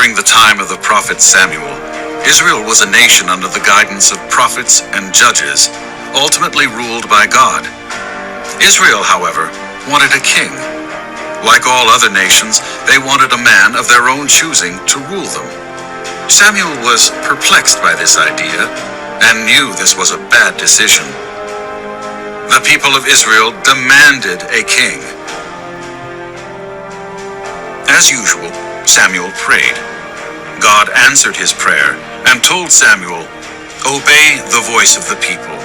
During the time of the prophet Samuel, Israel was a nation under the guidance of prophets and judges, ultimately ruled by God. Israel, however, wanted a king. Like all other nations, they wanted a man of their own choosing to rule them. Samuel was perplexed by this idea and knew this was a bad decision. The people of Israel demanded a king. As usual, Samuel prayed. God answered his prayer and told Samuel, "Obey the voice of the people.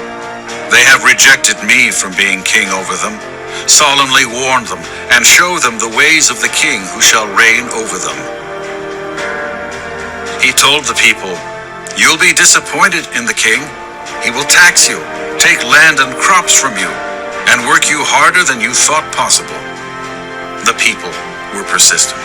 They have rejected me from being king over them. Solemnly warn them and show them the ways of the king who shall reign over them." He told the people, "You'll be disappointed in the king. He will tax you, take land and crops from you, and work you harder than you thought possible." The people were persistent.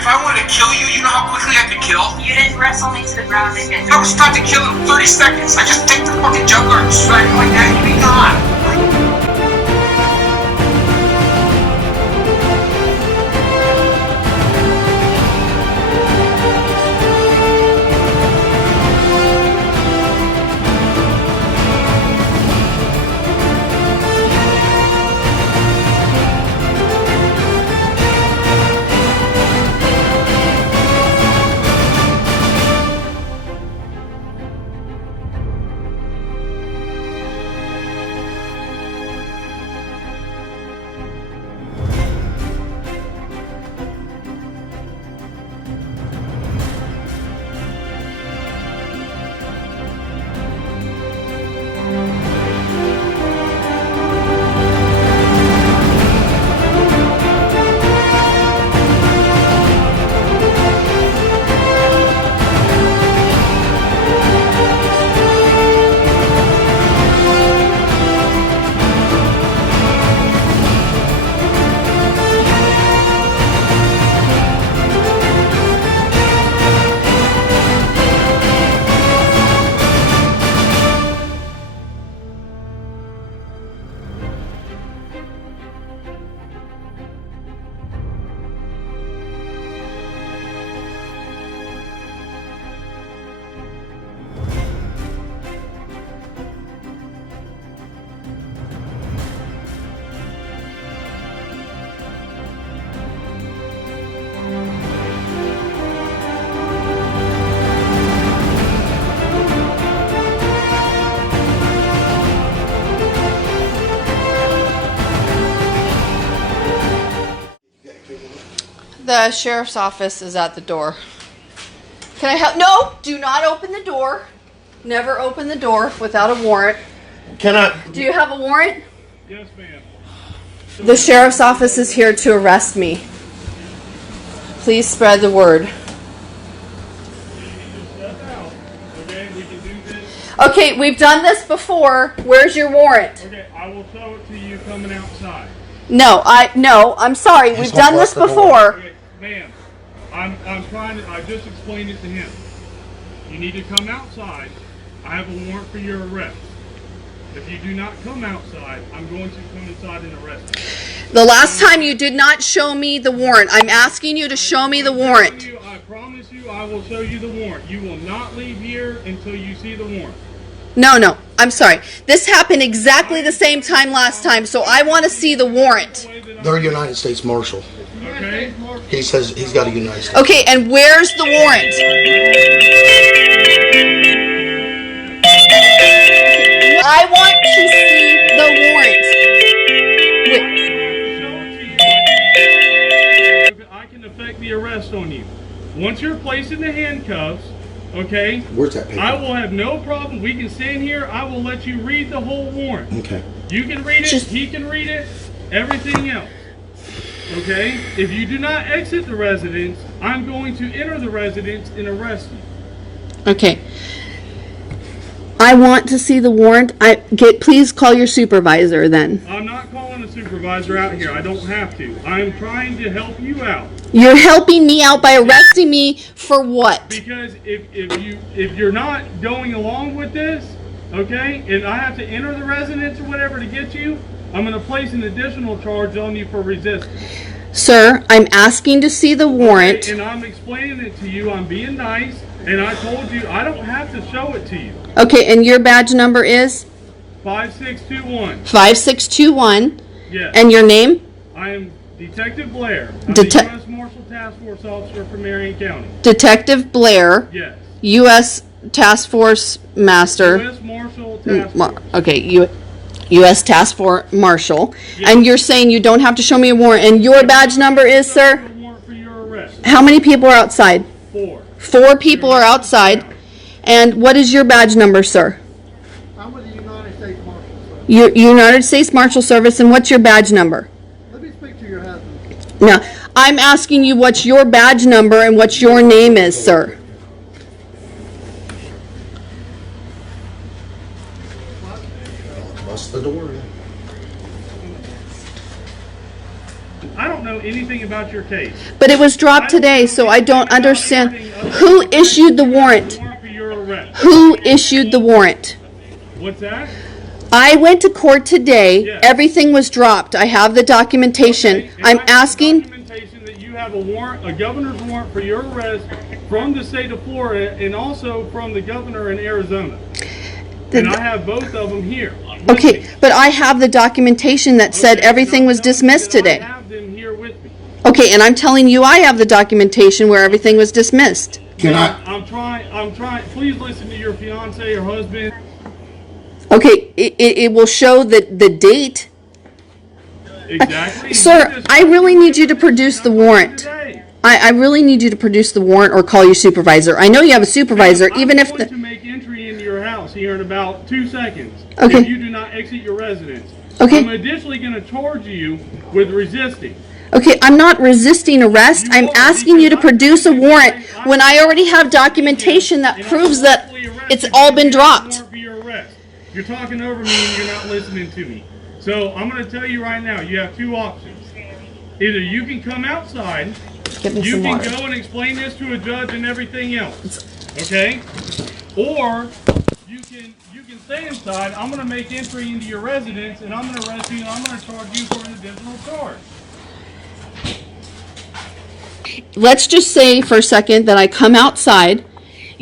If I wanted to kill you, you know how quickly I could kill? You didn't wrestle me to the ground again. I was taught to kill in 30 seconds. I just take the fucking jugular and strike him like that and be gone. The sheriff's office is at the door. Can I help? No, do not open the door. Never open the door without a warrant. Can I? Do you have a warrant? Yes, ma'am. The sheriff's office is here to arrest me. Please spread the word. Okay, we can do this. Okay, we've done this before. Where's your warrant? Okay, I will show it to you coming outside. No, I'm sorry. We've done this before. Okay, ma'am, I just explained it to him. You need to come outside. I have a warrant for your arrest. If you do not come outside, I'm going to come inside and arrest you. The last time you did not show me the warrant. I'm asking you to show me the warrant. I promise you I will show you the warrant. You will not leave here until you see the warrant. No, I'm sorry. This happened exactly the same time last time, so I want to see the warrant. They're a United States Marshal. Okay? He says he's got a United States. Okay, and where's the warrant? I want to see the warrant. I can effect the arrest on you. Once you're placed in the handcuffs, okay? Where's that paper? I will have no problem. We can stand here. I will let you read the whole warrant. Okay. You can read it. He can read it. Everything else. Okay? If you do not exit the residence, I'm going to enter the residence and arrest you. Okay. I want to see the warrant. Please call your supervisor then. I'm not calling a supervisor out here. I don't have to. I'm trying to help you out. You're helping me out by arresting me for what? Because if you're not going along with this, okay, and I have to enter the residence or whatever to get you, I'm going to place an additional charge on you for resistance. Sir, I'm asking to see the warrant. Okay, and I'm explaining it to you. I'm being nice, and I told you I don't have to show it to you. Okay, and your badge number is? 5621. 5621. Yes. And your name? I am Detective Blair. I'm the U.S. Marshal Task Force Officer for Marion County. Detective Blair. Yes. U.S. Task Force Master. U.S. Marshal Task Force. Okay, U.S. Task Force Marshal. Yes. And you're saying you don't have to show me a warrant. And your badge number is, sir? A warrant for your arrest. How many people are outside? 4. 4 people are outside. And what is your badge number, sir? I'm with the United States Marshal Service. United States Marshal Service, and what's your badge number? Let me speak to your husband. Now, I'm asking you what's your badge number and what your name is, sir. Bust the door. I don't know anything about your case. But it was dropped today, so I don't understand. Who issued the warrant? For your arrest. Who issued the warrant? What's that? I went to court today. Yes. Everything was dropped. I have the documentation. Okay, and I'm I have asking. documentation that you have a warrant, a governor's warrant for your arrest from the state of Florida and also from the governor in Arizona. And I have both of them here. with Okay, me. but I have the documentation that said Okay, everything don't was tell me dismissed that today. I have them here with me. Okay, and I'm telling you I have the documentation where everything was dismissed. Can I? I'm trying, please listen to your fiance or husband. Okay, it will show the date. Exactly. Sir, I really need you to produce the warrant. Today. I really need you to produce the warrant or call your supervisor. I know you have a supervisor, even if I'm going to the... make entry into your house here in about 2 seconds. Okay. If you do not exit your residence. Okay. I'm additionally going to charge you with resisting. Okay, I'm not resisting arrest. I'm asking you to produce a warrant when I already have documentation that proves that it's all been dropped. You're talking over me and you're not listening to me. So I'm going to tell you right now, you have 2 options. Either you can come outside, Get me you some can water. go and explain this to a judge and everything else, okay? Or you can stay inside. I'm going to make entry into your residence and I'm going to arrest you and I'm going to charge you for an additional charge. Let's just say for a second that I come outside.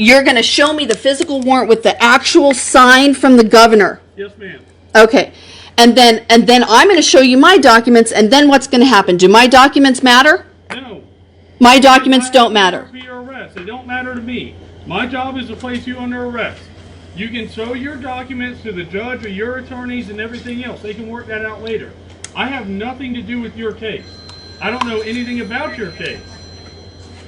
You're going to show me the physical warrant with the actual sign from the governor. Yes, ma'am. Okay. And then I'm going to show you my documents, and then what's going to happen? Do my documents matter? No. My documents don't matter. For your arrest. They don't matter to me. My job is to place you under arrest. You can show your documents to the judge or your attorneys and everything else. They can work that out later. I have nothing to do with your case. I don't know anything about your case.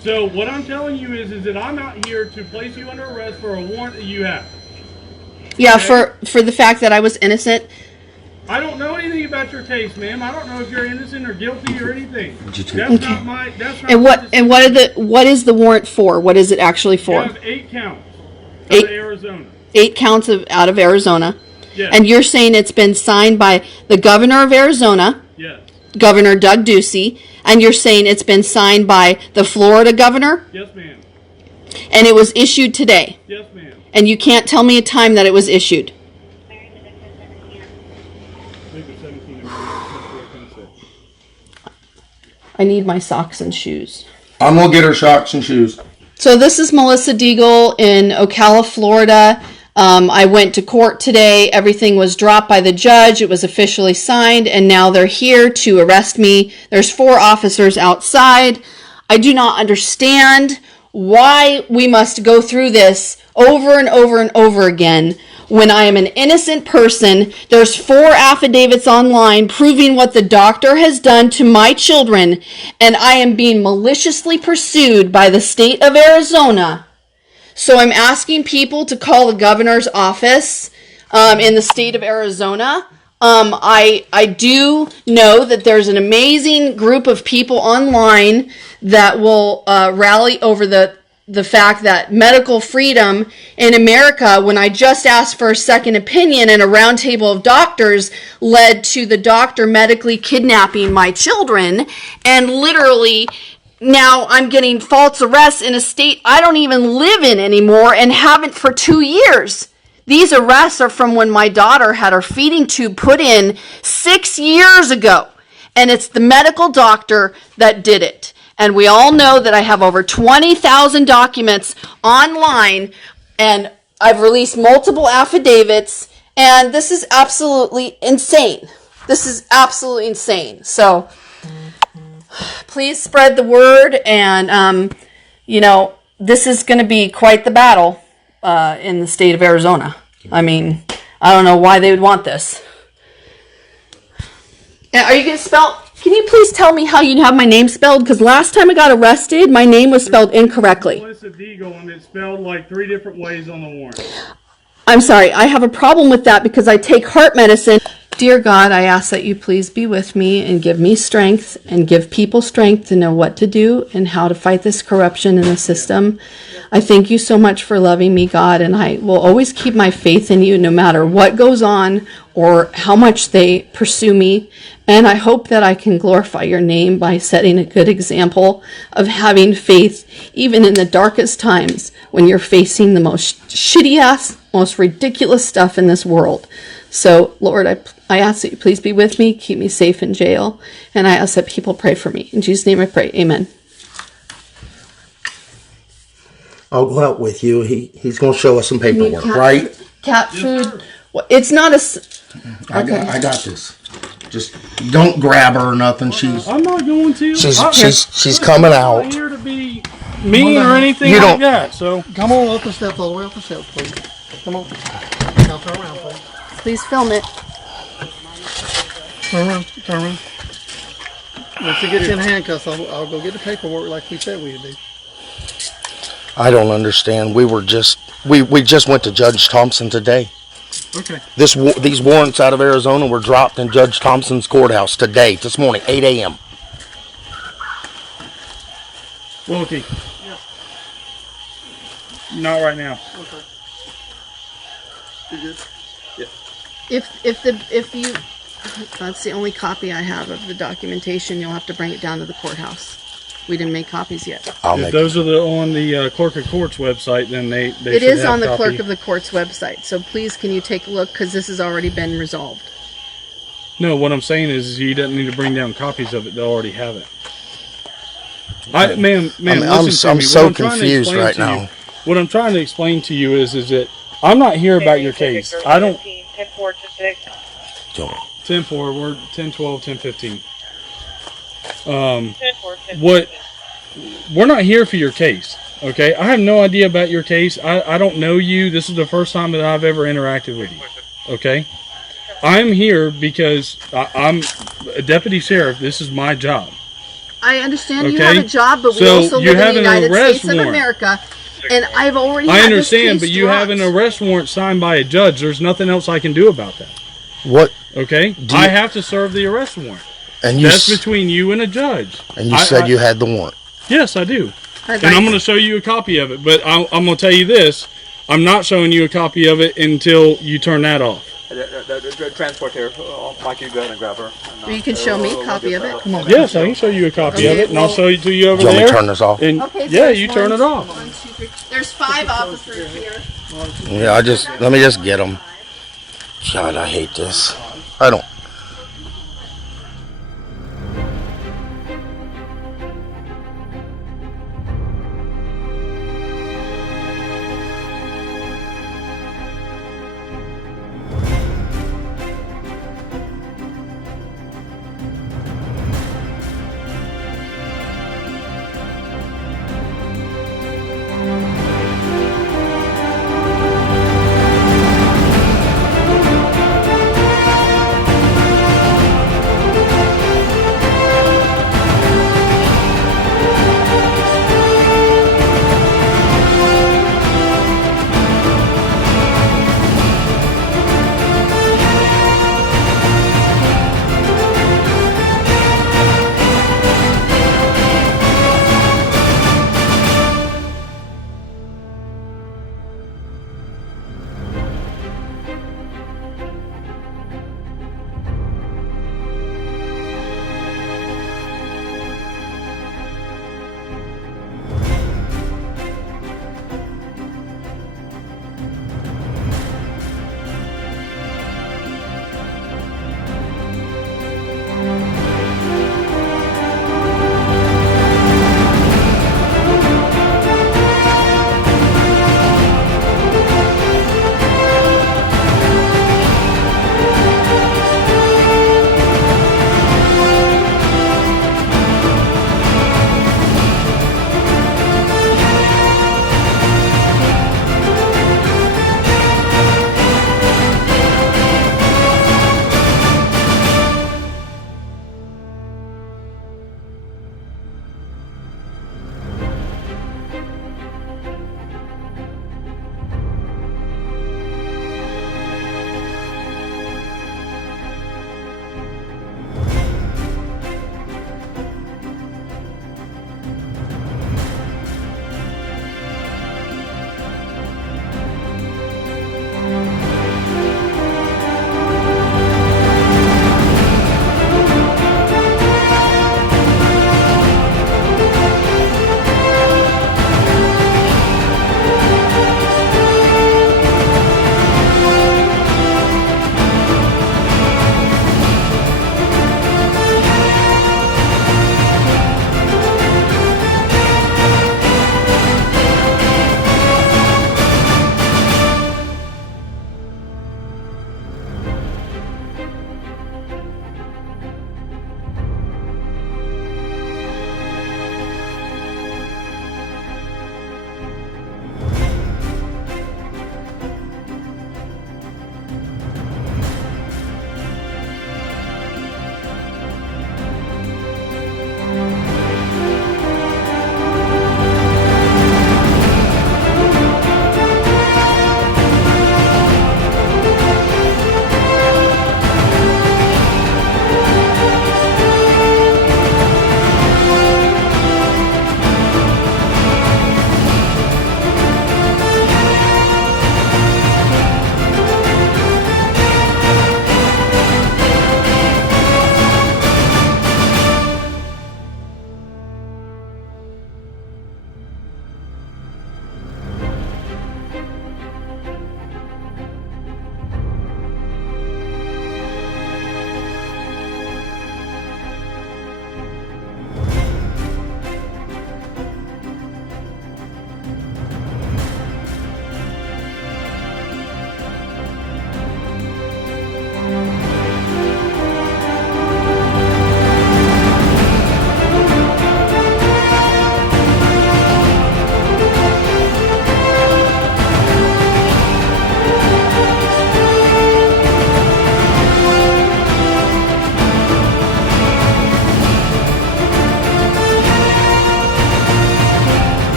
So what I'm telling you is that I'm out here to place you under arrest for a warrant that you have. Yeah, Okay. for the fact that I was innocent. I don't know anything about your case, ma'am. I don't know if you're innocent or guilty or anything. That's not my. That's not. And what is the warrant for? What is it actually You for? have 8 counts. Eight- Of Arizona. 8 counts out of Arizona. Yes. And you're saying it's been signed by the governor of Arizona, Yes. Governor Doug Ducey, and you're saying it's been signed by the Florida governor, Yes, ma'am. and it was issued today. Yes, ma'am. And you can't tell me a time that it was issued. I need my socks and shoes. I'm gonna get her socks and shoes. So this is Melissa Deagle in Ocala, Florida. I went to court today. Everything was dropped by the judge. It was officially signed, and now they're here to arrest me. There's 4 officers outside. I do not understand why we must go through this over and over and over again when I am an innocent person. There's 4 affidavits online proving what the doctor has done to my children, and I am being maliciously pursued by the state of Arizona. So I'm asking people to call the governor's office in the state of Arizona. I do know that there's an amazing group of people online that will rally over the fact that medical freedom in America, when I just asked for a second opinion and a roundtable of doctors, led to the doctor medically kidnapping my children, and literally now I'm getting false arrests in a state I don't even live in anymore and haven't for 2 years. These arrests are from when my daughter had her feeding tube put in 6 years ago. And it's the medical doctor that did it. And we all know that I have over 20,000 documents online, and I've released multiple affidavits, and this is absolutely insane. This is absolutely insane. So please spread the word, and this is going to be quite the battle in the state of Arizona. I mean, I don't know why they would want this. And are you going to spell? Can you please tell me how you have my name spelled? Because last time I got arrested, my name was spelled incorrectly. Melissa Deagle, and it's spelled like 3 different ways on the warrant. I'm sorry, I have a problem with that because I take heart medicine. Dear God, I ask that you please be with me and give me strength and give people strength to know what to do and how to fight this corruption in the system. I thank you so much for loving me, God, and I will always keep my faith in you no matter what goes on or how much they pursue me. And I hope that I can glorify your name by setting a good example of having faith even in the darkest times when you're facing the most shitty ass, most ridiculous stuff in this world. So, Lord, I ask that you please be with me, keep me safe in jail, and I ask that people pray for me. In Jesus' name I pray. Amen. I'll go out with you. He's going to show us some paperwork, right? Cat food. Well, it's not a... Okay. I got this. Just don't grab her or nothing. I'm not going to. She's coming I'm not out. here to be mean or anything You like don't- that. So Come on up the steps, all the way up the steps, please. Come on. Now turn around, please. Please film it. Turn around, turn around. Once you get you in handcuffs, I'll go get the paperwork like we said we'd do. I don't understand. We just went to Judge Thompson today. okay. These warrants out of Arizona were dropped in Judge Thompson's courthouse today, this morning, 8 a.m. Wilkie. Not right now. Okay. You good? If you, that's the only copy I have of the documentation. You'll have to bring it down to the courthouse. We didn't make copies yet. If those are on the clerk of court's website, then they It should is have on the copy. clerk of the court's website. So please, can you take a look, because this has already been resolved. No, what I'm saying is he doesn't need to bring down copies of it. They'll already have it. Ma'am, listen to me. I'm What so I'm trying to confused explain right to you- now. What I'm trying to explain to you is that I'm not here about your case. I don't. 10-4 to 6. 10-4, we're 10-12, 10-15. 10-4, 10-15. What? We're not here for your case, okay? I have no idea about your case. I don't know you. This is the first time that I've ever interacted with you, okay? I'm here because I'm a deputy sheriff. This is my job. I understand you Okay. have a job, but we So also you live have in the an United arrest States of warrant. America, and I've already I had understand, this but case you have an dropped. arrest warrant signed by a judge. There's nothing else I can do about that, What? okay? you- I have to serve the arrest warrant. And you That's between you and a judge. said you had the warrant. Yes, I do. I'd And I'm like- going to show you a copy of it, but I'm going to tell you this. I'm not showing you a copy of it until you turn that off. The transporter, Mike, you go ahead and grab her. Well, you can show me a copy of it. Come on. Yes, I can show you a copy of Okay, it, and I'll well- show you to you over Do you want me there. to turn this off? And Okay, so yeah, there's you turn it off. 1, 2, 3. There's 5 officers here. Yeah, let me just get them. God, I hate this. I don't.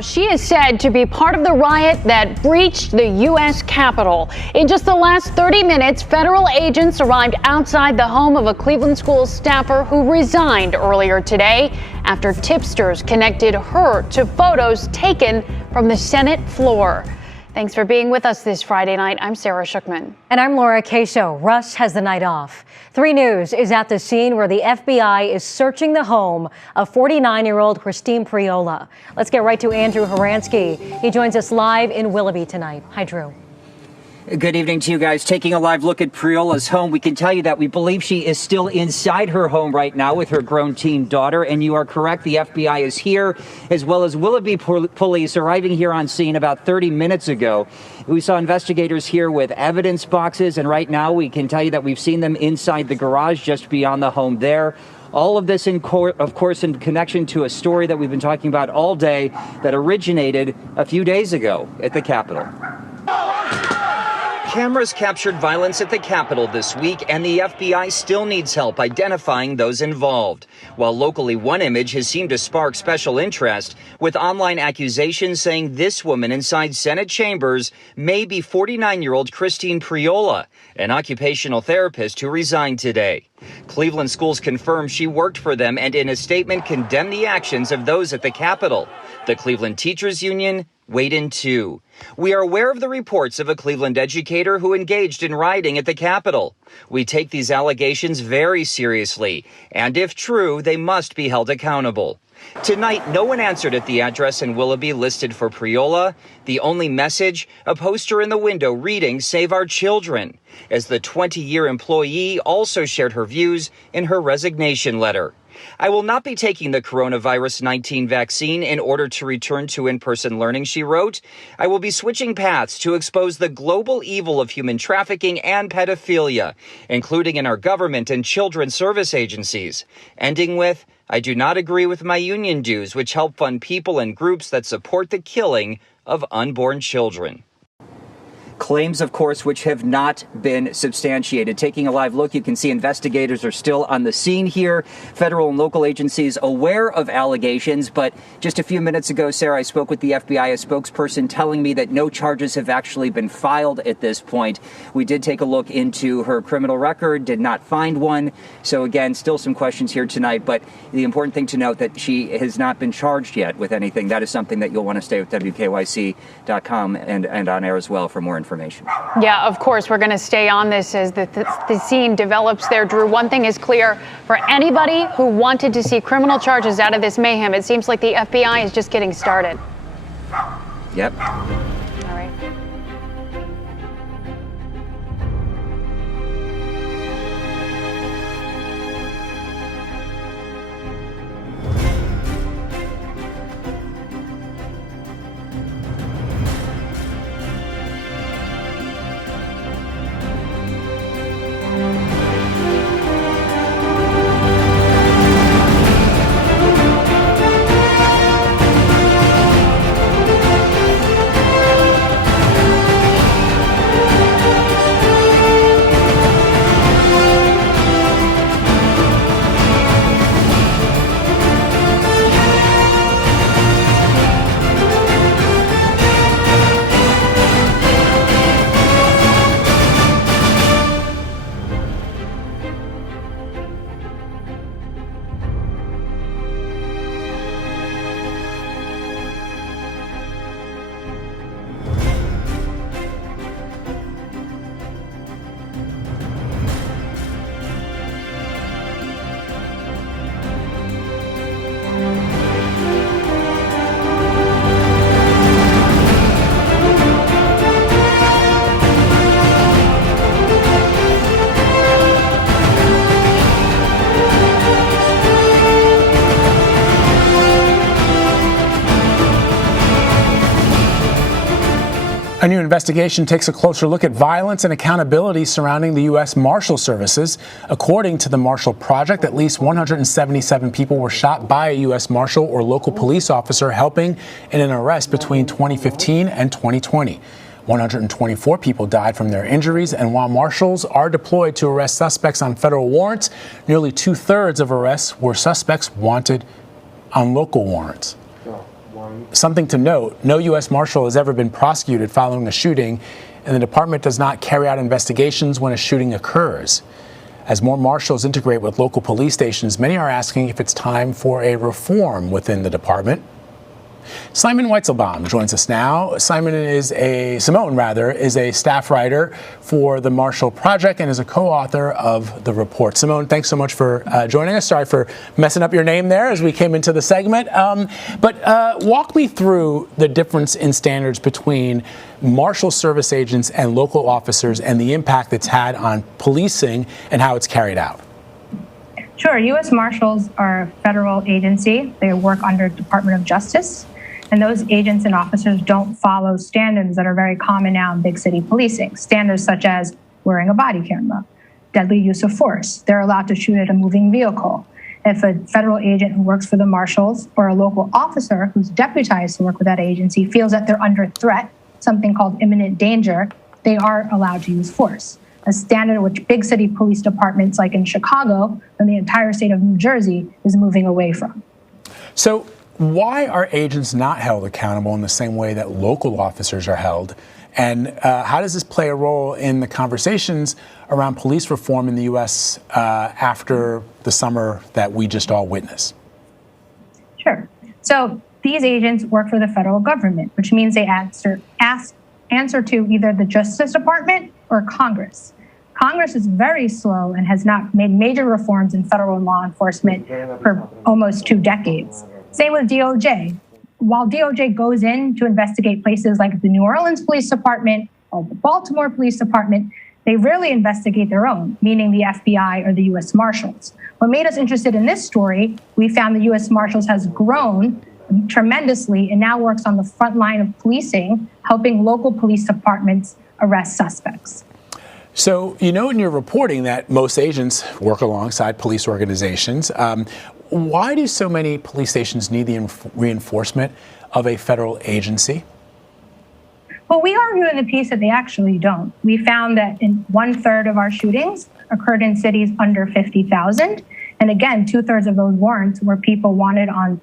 She is said to be part of the riot that breached the U.S. Capitol. In just the last 30 minutes, federal agents arrived outside the home of a Cleveland school staffer who resigned earlier today after tipsters connected her to photos taken from the Senate floor. Thanks for being with us this Friday night. I'm Sarah Schuckman. And I'm Laura Queso. Russ has the night off. 3 News is at the scene where the FBI is searching the home of 49-year-old Christine Priola. Let's get right to Andrew Horansky. He joins us live in Willoughby tonight. Hi, Drew. Good evening to you guys. Taking a live look at Priola's home, we can tell you that we believe she is still inside her home right now with her grown teen daughter. And you are correct, the FBI is here, as well as Willoughby police arriving here on scene about 30 minutes ago. We saw investigators here with evidence boxes, and right now we can tell you that we've seen them inside the garage just beyond the home there. All of this, of course, in connection to a story that we've been talking about all day that originated a few days ago at the Capitol. Cameras captured violence at the Capitol this week, and the FBI still needs help identifying those involved. While locally, one image has seemed to spark special interest, with online accusations saying this woman inside Senate chambers may be 49-year-old Christine Priola, an occupational therapist who resigned today. Cleveland schools confirm she worked for them and in a statement condemned the actions of those at the Capitol. The Cleveland Teachers Union weighed in too. We are aware of the reports of a Cleveland educator who engaged in rioting at the Capitol. We take these allegations very seriously, and if true, they must be held accountable. Tonight, no one answered at the address in Willoughby listed for Priola. The only message, a poster in the window reading, "Save Our Children," as the 20-year employee also shared her views in her resignation letter. I will not be taking the coronavirus 19 vaccine in order to return to in-person learning, she wrote. I will be switching paths to expose the global evil of human trafficking and pedophilia, including in our government and children's service agencies. Ending with, I do not agree with my union dues, which help fund people and groups that support the killing of unborn children. Claims, of course, which have not been substantiated. Taking a live look, you can see investigators are still on the scene here. Federal and local agencies aware of allegations, but just a few minutes ago, Sarah, I spoke with the FBI, a spokesperson telling me that no charges have actually been filed at this point. We did take a look into her criminal record, did not find one. So again, still some questions here tonight, but the important thing to note that she has not been charged yet with anything. That is something that you'll want to stay with WKYC.com and on air as well for more information. Yeah, of course, we're going to stay on this as the scene develops there, Drew. One thing is clear for anybody who wanted to see criminal charges out of this mayhem. It seems like the FBI is just getting started. Yep. All right. A new investigation takes a closer look at violence and accountability surrounding the U.S. Marshal Services. According to the Marshall Project, at least 177 people were shot by a U.S. Marshal or local police officer helping in an arrest between 2015 and 2020. 124 people died from their injuries, and while marshals are deployed to arrest suspects on federal warrants, nearly 2/3 of arrests were suspects wanted on local warrants. something to note, no U.S. Marshal has ever been prosecuted following a shooting, and the department does not carry out investigations when a shooting occurs. As more marshals integrate with local police stations, many are asking if it's time for a reform within the department. Simon Weitzelbaum joins us now. Simone is a staff writer for the Marshall Project and is a co-author of the report. Simone, thanks so much for joining us. Sorry for messing up your name there as we came into the segment. But walk me through the difference in standards between Marshal Service agents and local officers and the impact it's had on policing and how it's carried out. Sure. U.S. Marshals are a federal agency. They work under Department of Justice. And those agents and officers don't follow standards that are very common now in big city policing. Standards such as wearing a body camera, deadly use of force. They're allowed to shoot at a moving vehicle. If a federal agent who works for the marshals or a local officer who's deputized to work with that agency feels that they're under threat, something called imminent danger, they are allowed to use force. A standard which big city police departments like in Chicago and the entire state of New Jersey is moving away from. So why are agents not held accountable in the same way that local officers are held? And how does this play a role in the conversations around police reform in the U.S. After the summer that we just all witnessed? Sure. So these agents work for the federal government, which means they answer to either the Justice Department or Congress. Congress is very slow and has not made major reforms in federal law enforcement for almost 2 decades. Same with DOJ. While DOJ goes in to investigate places like the New Orleans Police Department or the Baltimore Police Department, they rarely investigate their own, meaning the FBI or the U.S. Marshals. What made us interested in this story, we found the U.S. Marshals has grown tremendously and now works on the front line of policing, helping local police departments arrest suspects. So you know in your reporting that most agents work alongside police organizations. Why do so many police stations need the reinforcement of a federal agency? Well, we argue in the piece that they actually don't. We found that 1/3 of our shootings occurred in cities under 50,000. And again, 2/3 of those warrants were people wanted on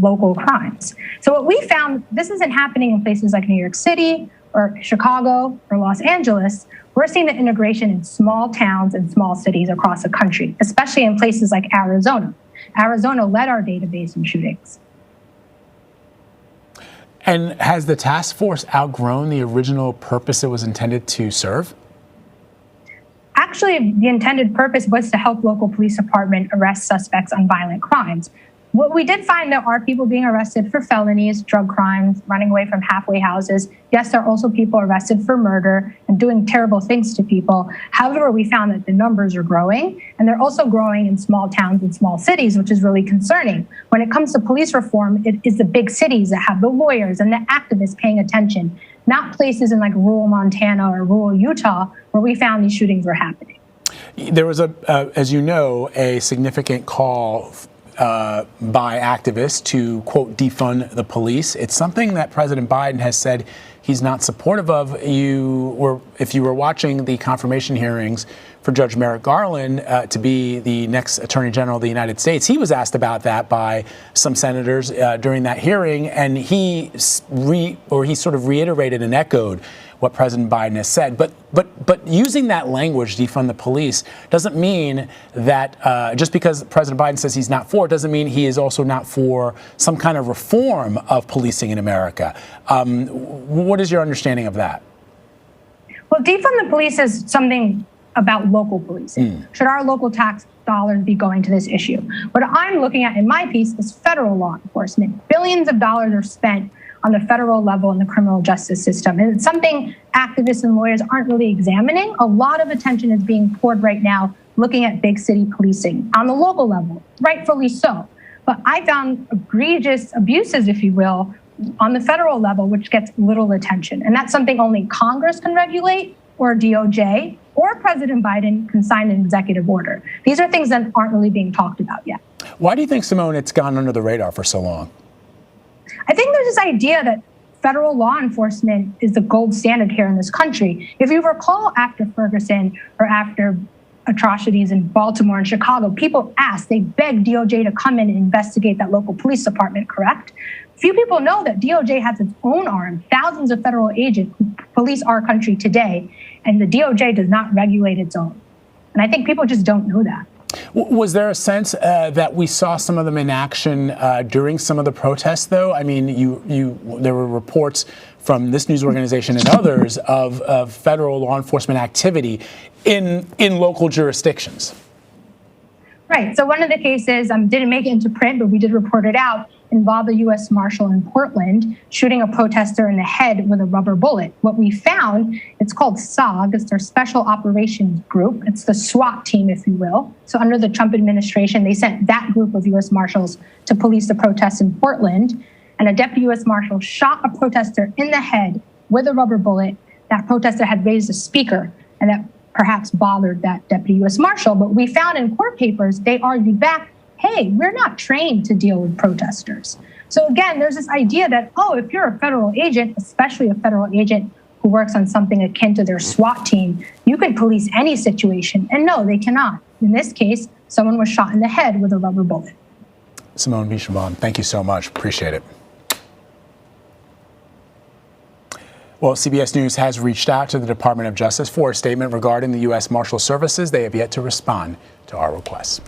local crimes. So what we found, this isn't happening in places like New York City or Chicago or Los Angeles. We're seeing the integration in small towns and small cities across the country, especially in places like Arizona. Arizona led our database in shootings. And has the task force outgrown the original purpose it was intended to serve? Actually, the intended purpose was to help local police department arrest suspects on violent crimes. What we did find, there are people being arrested for felonies, drug crimes, running away from halfway houses. Yes, there are also people arrested for murder and doing terrible things to people. However, we found that the numbers are growing, and they're also growing in small towns and small cities, which is really concerning. When it comes to police reform, it is the big cities that have the lawyers and the activists paying attention, not places in like rural Montana or rural Utah where we found these shootings were happening. There was, as you know, a significant call by activists to, quote, defund the police. It's something that President Biden has said he's not supportive of. If you were watching the confirmation hearings for Judge Merrick Garland to be the next Attorney General of the United States, he was asked about that by some senators during that hearing, and he sort of reiterated and echoed what President Biden has said. But using that language, defund the police, doesn't mean that just because President Biden says he's not for it, doesn't mean he is also not for some kind of reform of policing in America. What is your understanding of that? Well, defund the police is something about local policing. Should our local tax dollars be going to this issue? What I'm looking at in my piece is federal law enforcement. Billions of dollars are spent on the federal level in the criminal justice system. And it's something activists and lawyers aren't really examining. A lot of attention is being poured right now looking at big city policing on the local level, rightfully so. But I found egregious abuses, if you will, on the federal level, which gets little attention. And that's something only Congress can regulate, or DOJ, or President Biden can sign an executive order. These are things that aren't really being talked about yet. Why do you think, Simone, it's gone under the radar for so long? I think there's this idea that federal law enforcement is the gold standard here in this country. If you recall, after Ferguson or after atrocities in Baltimore and Chicago, people asked, they begged DOJ to come in and investigate that local police department, correct? Few people know that DOJ has its own arm, thousands of federal agents who police our country today, and the DOJ does not regulate its own. And I think people just don't know that. Was there a sense that we saw some of them in action during some of the protests, though? I mean, there were reports from this news organization and others of federal law enforcement activity in local jurisdictions. Right. So one of the cases didn't make it into print, but we did report it out, involved a U.S. Marshal in Portland shooting a protester in the head with a rubber bullet. What we found, it's called SOG, it's their Special Operations Group. It's the SWAT team, if you will. So under the Trump administration, they sent that group of U.S. Marshals to police the protests in Portland. And a deputy U.S. Marshal shot a protester in the head with a rubber bullet. That protester had raised a speaker, and that perhaps bothered that deputy U.S. Marshal. But we found in court papers, they argued back, hey, we're not trained to deal with protesters. So again, there's this idea that, oh, if you're a federal agent, especially a federal agent who works on something akin to their SWAT team, you can police any situation. And no, they cannot. In this case, someone was shot in the head with a rubber bullet. Simone Bichabon, thank you so much. Appreciate it. Well, CBS News has reached out to the Department of Justice for a statement regarding the U.S. Marshal Services. They have yet to respond to our requests.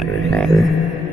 Bye.